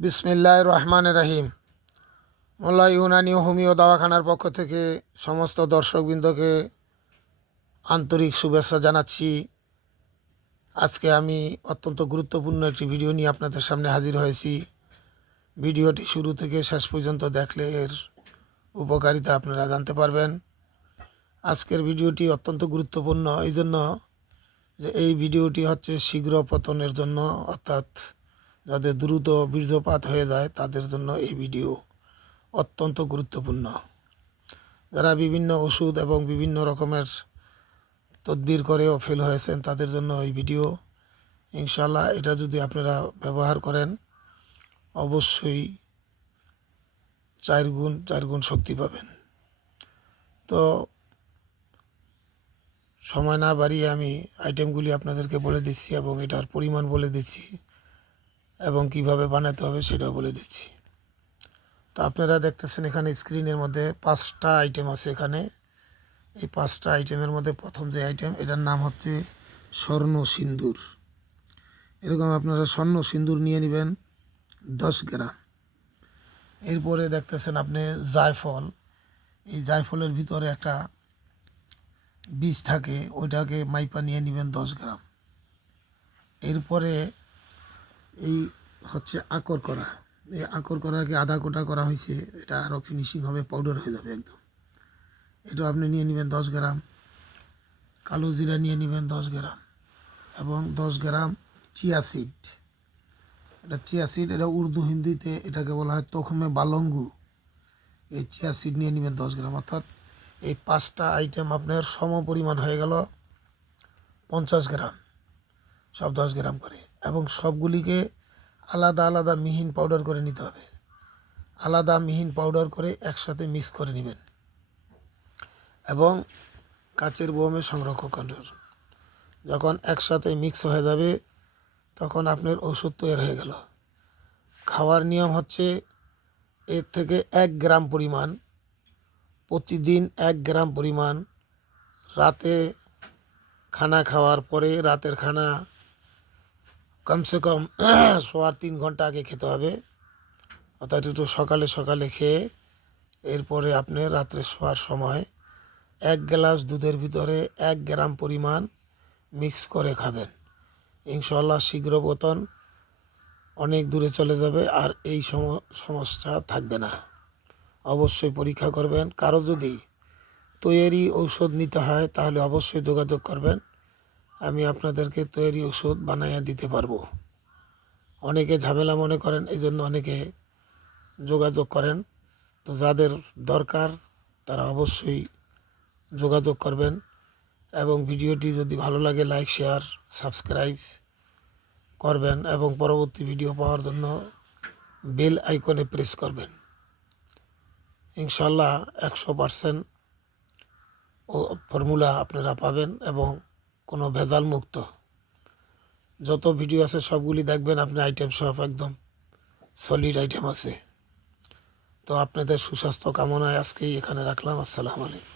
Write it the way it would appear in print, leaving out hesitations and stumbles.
বিসমিল্লাহির রহমানির রহিম। মোল্লা ইউনানি হোমিও দাওয়াখানার পক্ষ থেকে সমস্ত দর্শকবৃন্দকে আন্তরিক শুভেচ্ছা জানাচ্ছি। আজকে আমি অত্যন্ত গুরুত্বপূর্ণ একটি ভিডিও নিয়ে আপনাদের সামনে হাজির হয়েছি। ভিডিওটি শুরু থেকে শেষ পর্যন্ত দেখলে এর উপকারিতা আপনারা জানতে পারবেন। আজকের ভিডিওটি অত্যন্ত গুরুত্বপূর্ণ এই জন্য যে এই ভিডিওটি হচ্ছে শীঘ্র পতনের জন্য, অর্থাৎ যাদের দ্রুত বীর্যপাত হয়ে যায় তাদের জন্য এই ভিডিও অত্যন্ত গুরুত্বপূর্ণ। যারা বিভিন্ন ওষুধ এবং বিভিন্ন রকমের তদবির করেও ফেল হয়েছেন তাদের জন্য এই ভিডিও। ইনশাল্লাহ এটা যদি আপনারা ব্যবহার করেন অবশ্যই চার গুণ শক্তি পাবেন। তো সময় না বাড়িয়ে আমি আইটেমগুলি আপনাদেরকে বলে দিচ্ছি এবং এটার পরিমাণ বলে দিচ্ছি এবং কিভাবে বানাতে হবে সেটাও বলে দিচ্ছি। তো আপনারা দেখতেছেন এখানে স্ক্রিনের মধ্যে 5টা আইটেম আছে। এখানে এই 5টা আইটেমের মধ্যে প্রথম যে আইটেম, এটার নাম হচ্ছে স্বর্ণ সিন্দুর। এরকম আপনারা স্বর্ণ সিন্দুর নিয়ে নেবেন 10 গ্রাম। এরপরে দেখতেছেন আপনি জায়ফল। এই জায়ফলের ভিতরে একটা বীজ থাকে, ওইটাকে মাইপা নিয়ে নেবেন 10 গ্রাম। এরপরে এই হচ্ছে আকর করা। এই আকর করাকে আধা কোটা করা হয়েছে, এটা আরও ফিনিশিং হবে, পাউডার হয়ে যাবে একদম। এটা আপনি নিয়ে নেবেন 10 গ্রাম। কালো জিরা নিয়ে নেবেন 10 গ্রাম এবং 10 গ্রাম চিয়া সিড। এটা চিয়া সিড, এটা উর্দু হিন্দিতে এটাকে বলা হয় তখমে বালঙ্গু। এই চিয়া সিড নিয়ে নেবেন 10 গ্রাম। অর্থাৎ এই 5টা আইটেম আপনার সম পরিমাণ হয়ে গেল 50 গ্রাম, সব 10 গ্রাম করে। এবং সবগুলিকে আলাদা আলাদা মিহিন পাউডার করে নিতে হবে। আলাদা মিহিন পাউডার করে একসাথে মিক্স করে নেবেন এবং কাচের বয়মে সংরক্ষণ করুন। যখন একসাথে মিক্স হয়ে যাবে তখন আপনার ওষুধ তৈরি হয়ে গেল। খাওয়ার নিয়ম হচ্ছে এর থেকে 1 গ্রাম পরিমাণ প্রতিদিন, 1 গ্রাম পরিমাণ রাতে খানা খাওয়ার পরে, রাতের খানা কমসে কম 3.5 ঘন্টা আগে খেতে হবে। অর্থাৎ একটু সকালে সকালে খেয়ে এরপরে আপনি রাত্রে শোয়ার সময় 1 গ্লাস দুধের ভিতরে 1 গ্রাম পরিমাণ মিক্স করে খাবেন। ইনশাল্লাহ শীঘ্র পতন অনেক দূরে চলে যাবে আর এই সমস্যা থাকবে না। অবশ্যই পরীক্ষা করবেন। কারো যদি তৈরি ঔষধ নিতে হয় তাহলে অবশ্যই যোগাযোগ করবেন। আমি আপনাদেরকে তৈরি ওষুধ বানাইয়া দিতে পারবো। অনেকে ঝামেলা মনে করেন, এই জন্য অনেকে যোগাযোগ করেন। তো যাদের দরকার তারা অবশ্যই যোগাযোগ করবেন এবং ভিডিওটি যদি ভালো লাগে লাইক, শেয়ার, সাবস্ক্রাইব করবেন এবং পরবর্তী ভিডিও পাওয়ার জন্য বেল আইকনে প্রেস করবেন। ইনশাল্লাহ 100% ও ফর্মুলা আপনারা পাবেন এবং কোনো ভেজাল মুক্ত। যত ভিডিও আছে সবগুলি দেখবেন আপনি, আইটেম সব একদম সলিড আইটেম আছে। তো আপনাদের সুস্বাস্থ্য কামনায় আজকেই এখানে রাখলাম। আসসালামু আলাইকুম।